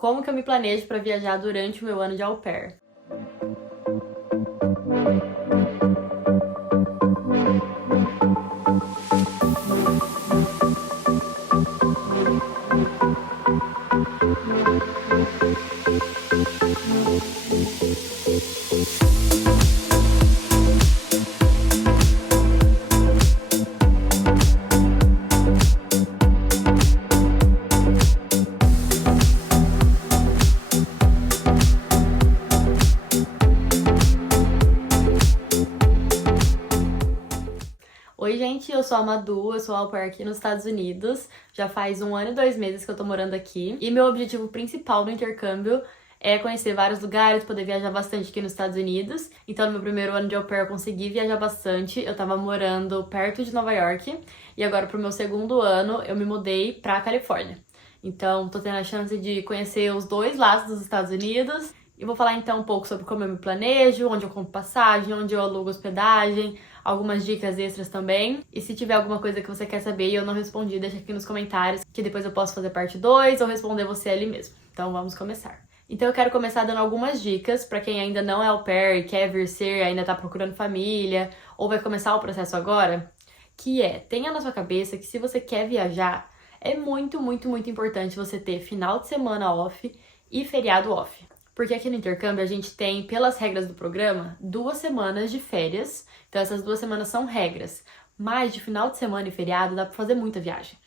como que eu me planejo para viajar durante o meu ano de au pair. Oi, gente, eu sou a Madu, eu sou au pair aqui nos Estados Unidos. Já faz 1 ano e 2 meses que eu tô morando aqui. E meu objetivo principal no intercâmbio é conhecer vários lugares, poder viajar bastante aqui nos Estados Unidos. Então, no meu primeiro ano de au pair, eu consegui viajar bastante. Eu tava morando perto de Nova York. E agora, pro meu segundo ano, eu me mudei pra Califórnia. Então, tô tendo a chance de conhecer os dois lados dos Estados Unidos. E vou falar então um pouco sobre como eu me planejo, onde eu compro passagem, onde eu alugo hospedagem, algumas dicas extras também. E se tiver alguma coisa que você quer saber e eu não respondi, deixa aqui nos comentários, que depois eu posso fazer parte 2 ou responder você ali mesmo. Então vamos começar. Então eu quero começar dando algumas dicas para quem ainda não é au pair, quer vir ser, ainda tá procurando família, ou vai começar o processo agora, que tenha na sua cabeça que se você quer viajar, é muito, muito, muito importante você ter final de semana off e feriado off. Porque aqui no intercâmbio a gente tem, pelas regras do programa, 2 semanas de férias. Então essas 2 semanas são regras. Mas de final de semana e feriado dá pra fazer muita viagem.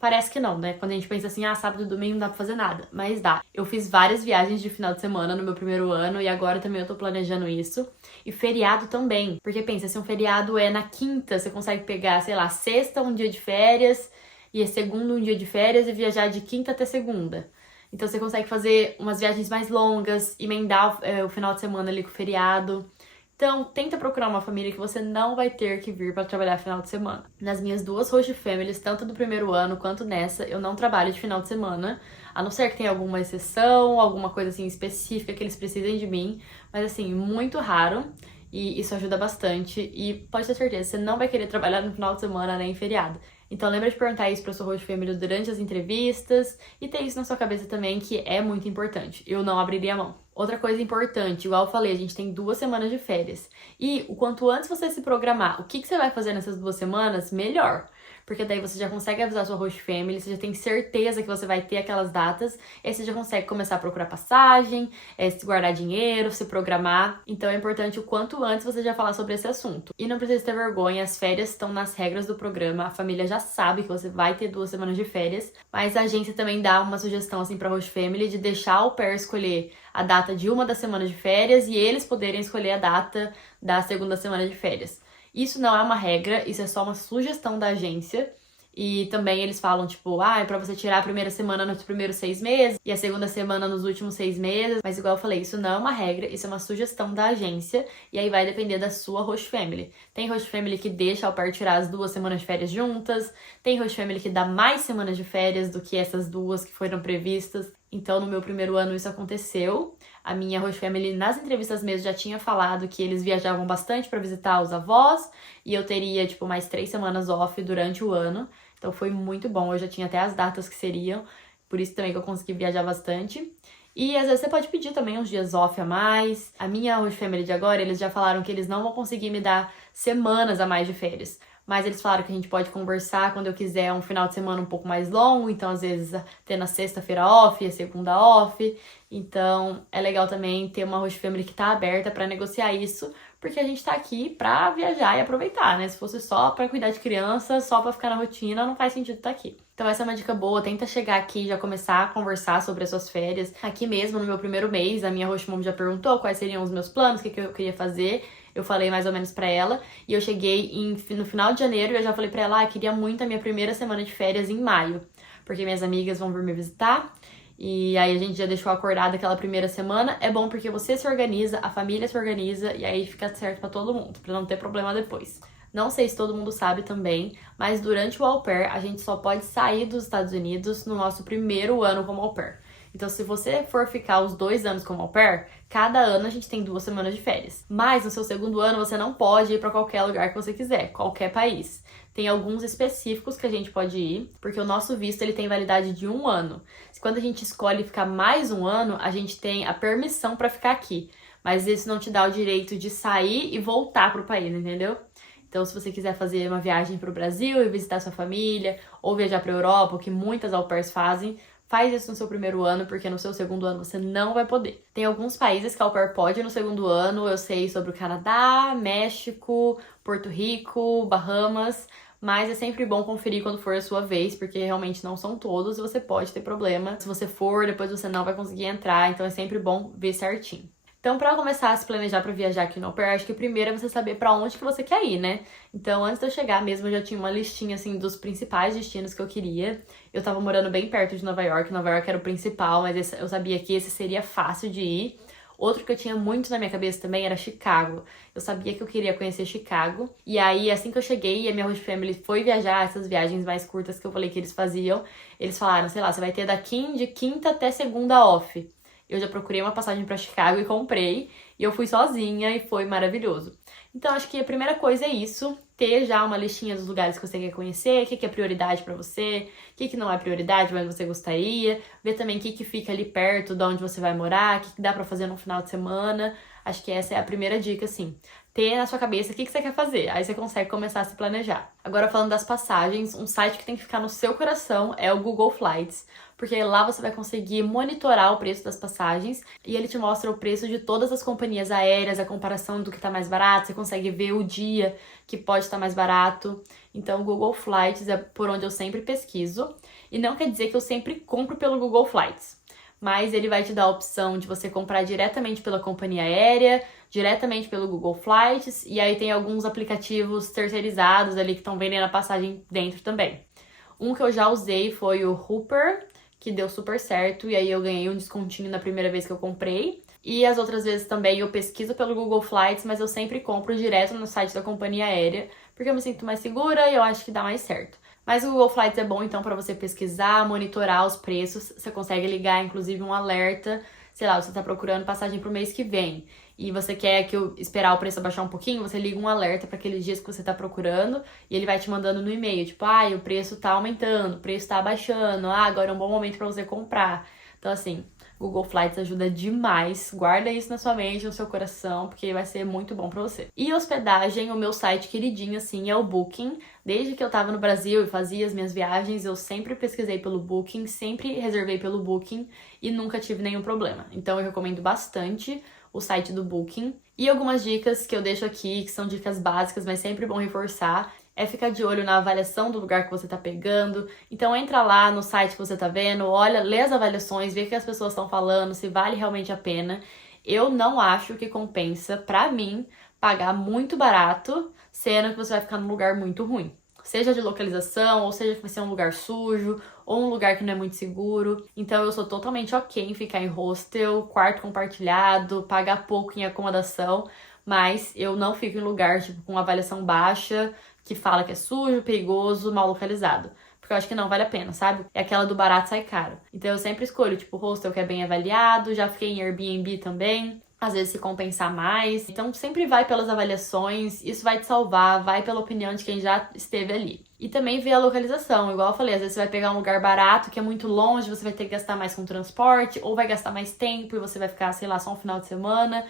Parece que não, né? Quando a gente pensa assim, sábado e domingo não dá pra fazer nada. Mas dá. Eu fiz várias viagens de final de semana no meu primeiro ano e agora também eu tô planejando isso. E feriado também. Porque pensa, se um feriado é na quinta, você consegue pegar, sei lá, sexta, um dia de férias, e segunda, um dia de férias e viajar de quinta até segunda. Então você consegue fazer umas viagens mais longas, emendar o final de semana ali com o feriado. Então tenta procurar uma família que você não vai ter que vir para trabalhar final de semana. Nas minhas 2 host families, tanto do primeiro ano quanto nessa, eu não trabalho de final de semana. A não ser que tenha alguma exceção, alguma coisa assim específica que eles precisem de mim. Mas assim, muito raro. E isso ajuda bastante. E pode ter certeza, você não vai querer trabalhar no final de semana nem em feriado. Então lembra de perguntar isso para sua host family durante as entrevistas e ter isso na sua cabeça também, que é muito importante. Eu não abriria a mão. Outra coisa importante, igual eu falei, a gente tem 2 semanas de férias. E o quanto antes você se programar o que você vai fazer nessas 2 semanas, melhor. Porque daí você já consegue avisar sua host family, você já tem certeza que você vai ter aquelas datas, e aí você já consegue começar a procurar passagem, se guardar dinheiro, se programar. Então é importante o quanto antes você já falar sobre esse assunto. E não precisa ter vergonha, as férias estão nas regras do programa, a família já sabe que você vai ter 2 semanas de férias, mas a agência também dá uma sugestão assim pra host family de deixar o au pair escolher a data de uma das semanas de férias e eles poderem escolher a data da segunda semana de férias. Isso não é uma regra, isso é só uma sugestão da agência. E também eles falam, tipo, é pra você tirar a primeira semana nos primeiros 6 meses e a segunda semana nos últimos 6 meses. Mas igual eu falei, isso não é uma regra, isso é uma sugestão da agência. E aí vai depender da sua host family. Tem host family que deixa ao pair tirar as 2 semanas de férias juntas. Tem host family que dá mais semanas de férias do que essas 2 que foram previstas. Então, no meu primeiro ano isso aconteceu. A minha host family, nas entrevistas mesmo, já tinha falado que eles viajavam bastante para visitar os avós. E eu teria, tipo, mais 3 semanas off durante o ano. Então foi muito bom, eu já tinha até as datas que seriam. Por isso também que eu consegui viajar bastante. E às vezes você pode pedir também uns dias off a mais. A minha host family de agora, eles já falaram que eles não vão conseguir me dar semanas a mais de férias. Mas eles falaram que a gente pode conversar quando eu quiser um final de semana um pouco mais longo. Então, às vezes, ter na sexta-feira off, a segunda off. Então, é legal também ter uma host family que tá aberta pra negociar isso. Porque a gente tá aqui pra viajar e aproveitar, né? Se fosse só pra cuidar de criança, só pra ficar na rotina, não faz sentido estar aqui. Então essa é uma dica boa, tenta chegar aqui e já começar a conversar sobre as suas férias. Aqui mesmo, no meu primeiro mês, a minha host mom já perguntou quais seriam os meus planos, o que eu queria fazer. Eu falei mais ou menos pra ela, e eu cheguei no final de janeiro e eu já falei pra ela, eu queria muito a minha primeira semana de férias em maio. Porque minhas amigas vão vir me visitar. E aí a gente já deixou acordado aquela primeira semana. É bom porque você se organiza, a família se organiza e aí fica certo pra todo mundo, pra não ter problema depois. Não sei se todo mundo sabe também, mas durante o au pair a gente só pode sair dos Estados Unidos no nosso primeiro ano como au pair. Então, se você for ficar os 2 anos como au pair, cada ano a gente tem 2 semanas de férias. Mas no seu segundo ano você não pode ir pra qualquer lugar que você quiser, qualquer país. Tem alguns específicos que a gente pode ir, porque o nosso visto ele tem validade de 1 ano. Quando a gente escolhe ficar mais 1 ano, a gente tem a permissão para ficar aqui. Mas isso não te dá o direito de sair e voltar pro país, entendeu? Então, se você quiser fazer uma viagem para o Brasil e visitar sua família, ou viajar para a Europa, o que muitas au pairs fazem, faz isso no seu primeiro ano, porque no seu segundo ano você não vai poder. Tem alguns países que a au pair pode ir no segundo ano, eu sei sobre o Canadá, México, Porto Rico, Bahamas, mas é sempre bom conferir quando for a sua vez, porque realmente não são todos e você pode ter problema. Se você for, depois você não vai conseguir entrar, então é sempre bom ver certinho. Então, para começar a se planejar para viajar aqui no au pair, acho que primeiro é você saber para onde que você quer ir, né? Então, antes de eu chegar mesmo, eu já tinha uma listinha, assim, dos principais destinos que eu queria. Eu tava morando bem perto de Nova York era o principal, mas eu sabia que esse seria fácil de ir. Outro que eu tinha muito na minha cabeça também era Chicago. Eu sabia que eu queria conhecer Chicago. E aí, assim que eu cheguei e a minha host family foi viajar, essas viagens mais curtas que eu falei que eles faziam, eles falaram, sei lá, você vai ter de quinta até segunda off. Eu já procurei uma passagem para Chicago e comprei. E eu fui sozinha e foi maravilhoso. Então, acho que a primeira coisa é isso. Ter já uma listinha dos lugares que você quer conhecer. O que é prioridade para você. O que não é prioridade, mas você gostaria. Ver também o que fica ali perto de onde você vai morar. O que dá para fazer no final de semana. Acho que essa é a primeira dica, assim. Ter na sua cabeça o que você quer fazer. Aí você consegue começar a se planejar. Agora, falando das passagens, um site que tem que ficar no seu coração é o Google Flights. Porque lá você vai conseguir monitorar o preço das passagens e ele te mostra o preço de todas as companhias aéreas, a comparação do que tá mais barato, você consegue ver o dia que pode estar mais barato. Então, o Google Flights é por onde eu sempre pesquiso. E não quer dizer que eu sempre compro pelo Google Flights, mas ele vai te dar a opção de você comprar diretamente pela companhia aérea, diretamente pelo Google Flights, e aí tem alguns aplicativos terceirizados ali que estão vendendo a passagem dentro também. Um que eu já usei foi o Hopper, que deu super certo, e aí eu ganhei um descontinho na primeira vez que eu comprei. E as outras vezes também eu pesquiso pelo Google Flights, mas eu sempre compro direto no site da companhia aérea, porque eu me sinto mais segura e eu acho que dá mais certo. Mas o Google Flights é bom então para você pesquisar, monitorar os preços, você consegue ligar inclusive um alerta, sei lá, você tá procurando passagem pro mês que vem e você quer esperar o preço abaixar um pouquinho, você liga um alerta para aqueles dias que você tá procurando e ele vai te mandando no e-mail, tipo, o preço tá aumentando, o preço tá abaixando, agora é um bom momento para você comprar. Então, assim, Google Flights ajuda demais. Guarda isso na sua mente, no seu coração, porque vai ser muito bom pra você. E hospedagem, o meu site queridinho, assim, é o Booking. Desde que eu tava no Brasil e fazia as minhas viagens, eu sempre pesquisei pelo Booking, sempre reservei pelo Booking e nunca tive nenhum problema. Então, eu recomendo bastante o site do Booking. E algumas dicas que eu deixo aqui, que são dicas básicas, mas sempre bom reforçar, é ficar de olho na avaliação do lugar que você tá pegando. Então entra lá no site que você tá vendo, olha, lê as avaliações, vê o que as pessoas estão falando, se vale realmente a pena. Eu não acho que compensa, pra mim, pagar muito barato, sendo que você vai ficar num lugar muito ruim. Seja de localização, ou seja que vai ser um lugar sujo, ou um lugar que não é muito seguro. Então eu sou totalmente ok em ficar em hostel, quarto compartilhado, pagar pouco em acomodação, mas eu não fico em lugar tipo com avaliação baixa, que fala que é sujo, perigoso, mal localizado. Porque eu acho que não vale a pena, sabe? É aquela do barato sai caro. Então eu sempre escolho, tipo, hostel que é bem avaliado, já fiquei em Airbnb também, às vezes se compensar mais. Então sempre vai pelas avaliações, isso vai te salvar, vai pela opinião de quem já esteve ali. E também ver a localização, igual eu falei, às vezes você vai pegar um lugar barato que é muito longe, você vai ter que gastar mais com transporte, ou vai gastar mais tempo e você vai ficar, sei lá, só um final de semana.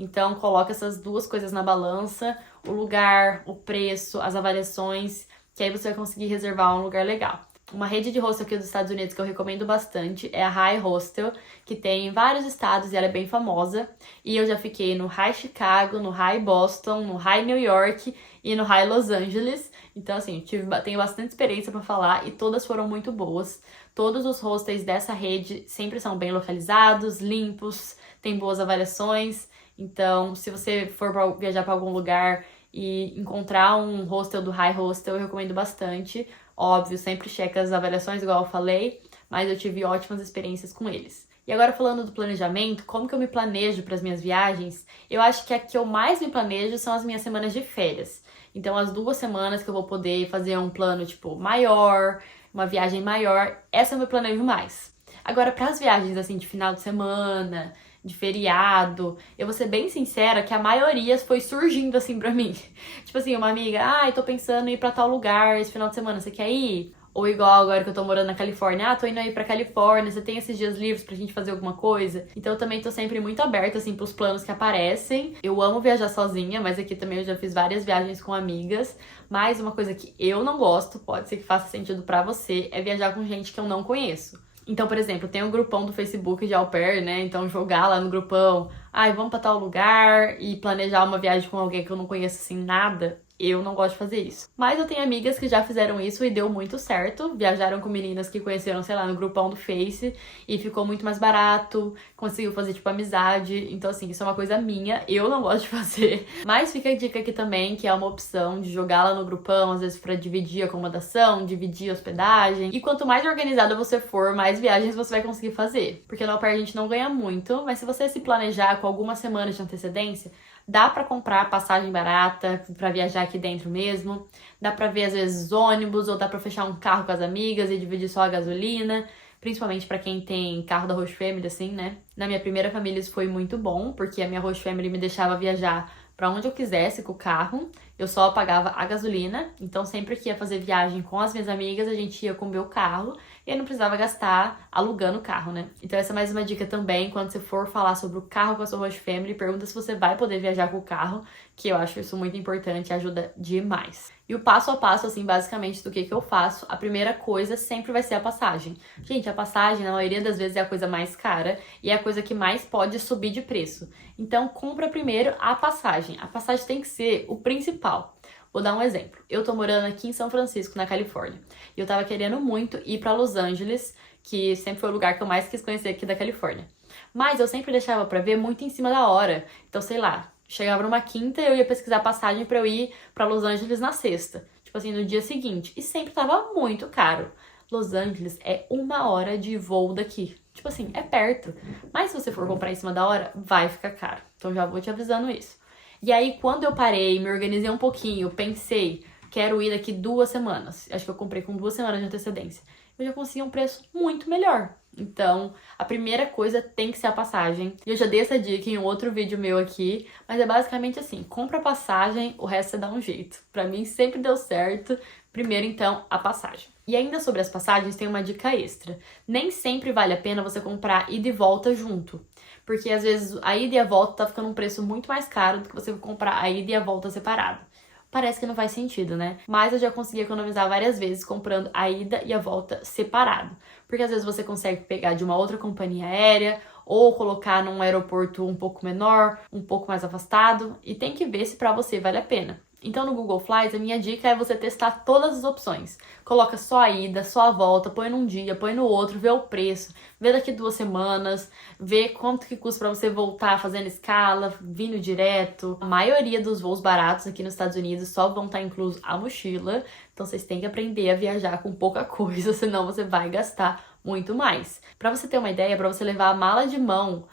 Então, coloca essas duas coisas na balança, o lugar, o preço, as avaliações, que aí você vai conseguir reservar um lugar legal. Uma rede de hostel aqui dos Estados Unidos que eu recomendo bastante é a High Hostel, que tem em vários estados e ela é bem famosa. E eu já fiquei no High Chicago, no High Boston, no High New York e no High Los Angeles. Então, assim, tenho bastante experiência para falar e todas foram muito boas. Todos os hostels dessa rede sempre são bem localizados, limpos, tem boas avaliações. Então, se você for viajar para algum lugar e encontrar um hostel do High Hostel, eu recomendo bastante. Óbvio, sempre checa as avaliações, igual eu falei, mas eu tive ótimas experiências com eles. E agora falando do planejamento, como que eu me planejo para as minhas viagens? Eu acho que a que eu mais me planejo são as minhas semanas de férias. Então, as 2 semanas que eu vou poder fazer um plano, tipo, maior, uma viagem maior, essa eu me planejo mais. Agora, para as viagens, assim, de final de semana, de feriado. Eu vou ser bem sincera que a maioria foi surgindo assim pra mim. Tipo assim, uma amiga, tô pensando em ir pra tal lugar esse final de semana, você quer ir? Ou igual agora que eu tô morando na Califórnia, tô indo aí pra Califórnia, você tem esses dias livres pra gente fazer alguma coisa? Então eu também tô sempre muito aberta, assim, pros planos que aparecem. Eu amo viajar sozinha, mas aqui também eu já fiz várias viagens com amigas. Mas uma coisa que eu não gosto, pode ser que faça sentido pra você, é viajar com gente que eu não conheço. Então, por exemplo, tem um grupão do Facebook de au pair, né? Então jogar lá no grupão, vamos pra tal lugar e planejar uma viagem com alguém que eu não conheço assim nada. Eu não gosto de fazer isso. Mas eu tenho amigas que já fizeram isso e deu muito certo. Viajaram com meninas que conheceram, sei lá, no grupão do Face e ficou muito mais barato. Conseguiu fazer, tipo, amizade. Então, assim, isso é uma coisa minha. Eu não gosto de fazer. Mas fica a dica aqui também, que é uma opção de jogar lá no grupão, às vezes pra dividir acomodação, dividir hospedagem. E quanto mais organizada você for, mais viagens você vai conseguir fazer. Porque no au pair a gente não ganha muito, mas se você se planejar com algumas semanas de antecedência, dá pra comprar passagem barata pra viajar aqui dentro mesmo. Dá pra ver, às vezes, ônibus, ou dá pra fechar um carro com as amigas e dividir só a gasolina. Principalmente pra quem tem carro da Host Family, assim, né? Na minha primeira família isso foi muito bom, porque a minha Host Family me deixava viajar pra onde eu quisesse com o carro. Eu só pagava a gasolina, então sempre que ia fazer viagem com as minhas amigas, a gente ia com o meu carro e eu não precisava gastar alugando o carro, né? Então essa é mais uma dica também, quando você for falar sobre o carro com a sua host family, pergunta se você vai poder viajar com o carro, que eu acho isso muito importante e ajuda demais. E o passo a passo, assim, basicamente do que eu faço, a primeira coisa sempre vai ser a passagem. Gente, a passagem, na maioria das vezes, é a coisa mais cara e é a coisa que mais pode subir de preço. Então, compra primeiro a passagem. A passagem tem que ser o principal. Vou dar um exemplo. Eu tô morando aqui em São Francisco, na Califórnia, e eu tava querendo muito ir pra Los Angeles, que sempre foi o lugar que eu mais quis conhecer aqui da Califórnia. Mas eu sempre deixava pra ver muito em cima da hora. Então, sei lá, chegava numa quinta e eu ia pesquisar passagem pra eu ir pra Los Angeles na sexta. Tipo assim, no dia seguinte. E sempre tava muito caro. Los Angeles é 1 hora de voo daqui. Tipo assim, é perto. Mas se você for comprar em cima da hora, vai ficar caro. Então já vou te avisando isso. E aí, quando eu parei, me organizei um pouquinho, pensei, quero ir daqui 2 semanas. Acho que eu comprei com 2 semanas de antecedência. Eu já consegui um preço muito melhor. Então, a primeira coisa tem que ser a passagem. E eu já dei essa dica em um outro vídeo meu aqui, mas é basicamente assim, compra a passagem, o resto você dá um jeito. Pra mim sempre deu certo. Primeiro, então, a passagem. E ainda sobre as passagens, tem uma dica extra. Nem sempre vale a pena você comprar ida e volta junto. Porque às vezes a ida e a volta tá ficando um preço muito mais caro do que você comprar a ida e a volta separado. Parece que não faz sentido, né? Mas eu já consegui economizar várias vezes comprando a ida e a volta separado. Porque às vezes você consegue pegar de uma outra companhia aérea ou colocar num aeroporto um pouco menor, um pouco mais afastado, e tem que ver se pra você vale a pena. Então no Google Flights, a minha dica é você testar todas as opções. Coloca só a ida, só a volta, põe num dia, põe no outro, vê o preço, vê daqui 2 semanas, vê quanto que custa pra você voltar fazendo escala, vindo direto. A maioria dos voos baratos aqui nos Estados Unidos só vão estar incluso a mochila, então vocês têm que aprender a viajar com pouca coisa, senão você vai gastar muito mais. Pra você ter uma ideia, pra você levar a mala de mão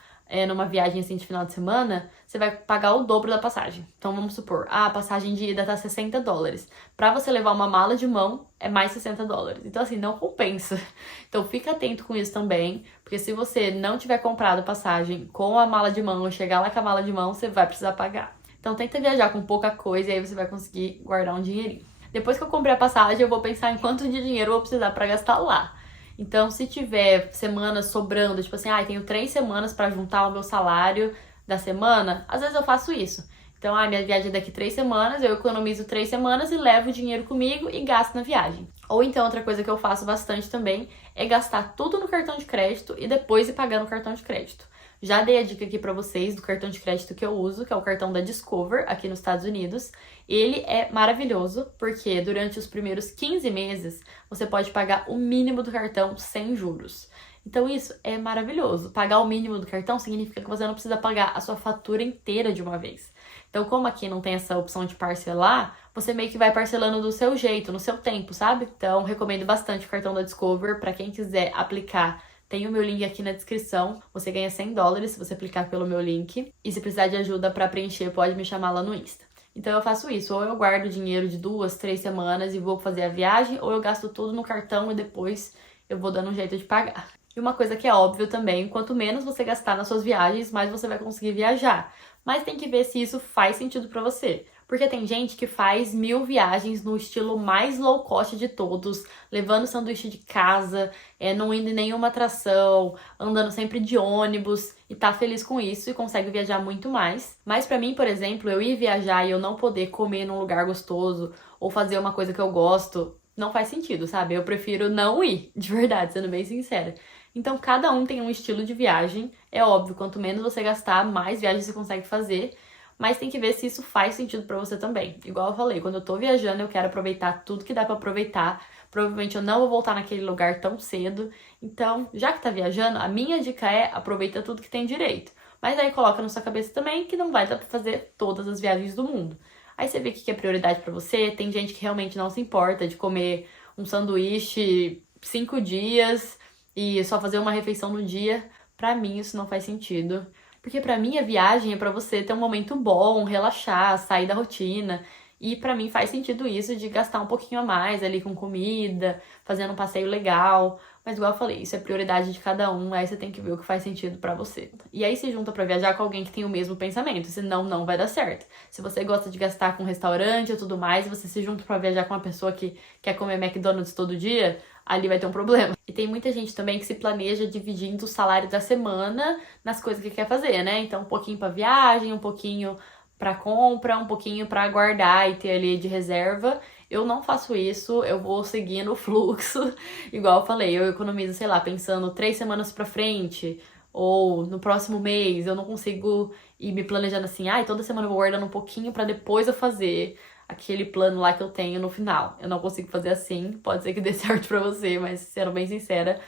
numa viagem assim de final de semana, você vai pagar o dobro da passagem. Então vamos supor, a passagem de ida tá $60. Pra você levar uma mala de mão, é mais $60. Então assim, não compensa. Então fica atento com isso também, porque se você não tiver comprado passagem com a mala de mão, ou chegar lá com a mala de mão, você vai precisar pagar. Então tenta viajar com pouca coisa e aí você vai conseguir guardar um dinheirinho. Depois que eu comprei a passagem, eu vou pensar em quanto de dinheiro eu vou precisar pra gastar lá. Então, se tiver semanas sobrando, tipo assim, tenho 3 semanas pra juntar o meu salário da semana, às vezes eu faço isso. Então, minha viagem é daqui 3 semanas, eu economizo 3 semanas e levo o dinheiro comigo e gasto na viagem. Ou então, outra coisa que eu faço bastante também é gastar tudo no cartão de crédito e depois ir pagar no cartão de crédito. Já dei a dica aqui pra vocês do cartão de crédito que eu uso, que é o cartão da Discover, aqui nos Estados Unidos. Ele é maravilhoso, porque durante os primeiros 15 meses, você pode pagar o mínimo do cartão sem juros. Então isso é maravilhoso. Pagar o mínimo do cartão significa que você não precisa pagar a sua fatura inteira de uma vez. Então, como aqui não tem essa opção de parcelar, você meio que vai parcelando do seu jeito, no seu tempo, sabe? Então, recomendo bastante o cartão da Discover para quem quiser aplicar. Tem o meu link aqui na descrição. Você ganha $100 se você aplicar pelo meu link. E se precisar de ajuda para preencher, pode me chamar lá no Insta. Então eu faço isso, ou eu guardo dinheiro de 2, 3 semanas e vou fazer a viagem, ou eu gasto tudo no cartão e depois eu vou dando um jeito de pagar. E uma coisa que é óbvio também, quanto menos você gastar nas suas viagens, mais você vai conseguir viajar. Mas tem que ver se isso faz sentido pra você. Porque tem gente que faz 1000 viagens no estilo mais low cost de todos, levando sanduíche de casa, não indo em nenhuma atração, andando sempre de ônibus e tá feliz com isso e consegue viajar muito mais. Mas pra mim, por exemplo, eu ir viajar e eu não poder comer num lugar gostoso ou fazer uma coisa que eu gosto, não faz sentido, sabe? Eu prefiro não ir, de verdade, sendo bem sincera. Então, cada um tem um estilo de viagem. É óbvio, quanto menos você gastar, mais viagens você consegue fazer. Mas tem que ver se isso faz sentido pra você também. Igual eu falei, quando eu tô viajando, eu quero aproveitar tudo que dá pra aproveitar. Provavelmente eu não vou voltar naquele lugar tão cedo. Então, já que tá viajando, a minha dica é aproveita tudo que tem direito. Mas aí coloca na sua cabeça também que não vai dar pra fazer todas as viagens do mundo. Aí você vê o que é prioridade pra você. Tem gente que realmente não se importa de comer um sanduíche 5 dias e só fazer uma refeição no dia. Pra mim isso não faz sentido. Porque pra mim a viagem é pra você ter um momento bom, relaxar, sair da rotina. E pra mim faz sentido isso de gastar um pouquinho a mais ali com comida, fazendo um passeio legal. Mas igual eu falei, isso é prioridade de cada um, aí você tem que ver o que faz sentido pra você. E aí se junta pra viajar com alguém que tem o mesmo pensamento, senão não vai dar certo. Se você gosta de gastar com restaurante e tudo mais, você se junta pra viajar com uma pessoa que quer comer McDonald's todo dia, ali vai ter um problema. E tem muita gente também que se planeja dividindo o salário da semana nas coisas que quer fazer, né? Então um pouquinho pra viagem, um pouquinho pra compra, um pouquinho pra guardar e ter ali de reserva. Eu não faço isso, eu vou seguindo o fluxo. Igual eu falei, eu economizo, sei lá, pensando 3 semanas pra frente ou no próximo mês. Eu não consigo ir me planejando assim, toda semana eu vou guardando um pouquinho pra depois eu fazer aquele plano lá que eu tenho no final. Eu não consigo fazer assim, pode ser que dê certo pra você, mas sendo bem sincera,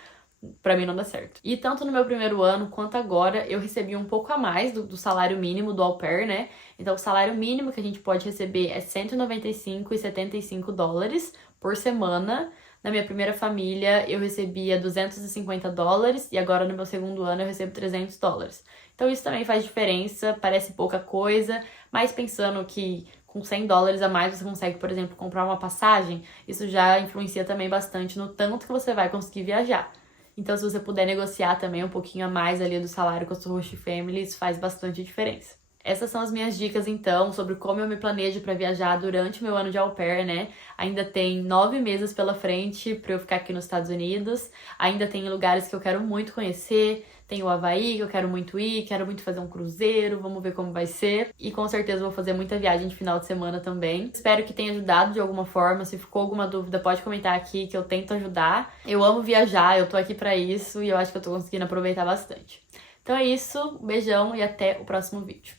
pra mim não dá certo. E tanto no meu primeiro ano quanto agora, eu recebi um pouco a mais do salário mínimo do au pair, né? Então o salário mínimo que a gente pode receber é 195,75 dólares por semana. Na minha primeira família, eu recebia 250 dólares e agora no meu segundo ano eu recebo 300 dólares. Então isso também faz diferença, parece pouca coisa, mas pensando que com 100 dólares a mais você consegue, por exemplo, comprar uma passagem, isso já influencia também bastante no tanto que você vai conseguir viajar. Então, se você puder negociar também um pouquinho a mais ali do salário com a sua host family, isso faz bastante diferença. Essas são as minhas dicas, então, sobre como eu me planejo para viajar durante o meu ano de au pair, né? Ainda tem 9 meses pela frente para eu ficar aqui nos Estados Unidos. Ainda tem lugares que eu quero muito conhecer. Tem o Havaí, que eu quero muito ir, quero muito fazer um cruzeiro, vamos ver como vai ser. E com certeza vou fazer muita viagem de final de semana também. Espero que tenha ajudado de alguma forma. Se ficou alguma dúvida, pode comentar aqui que eu tento ajudar. Eu amo viajar, eu tô aqui pra isso e eu acho que eu tô conseguindo aproveitar bastante. Então é isso, um beijão e até o próximo vídeo.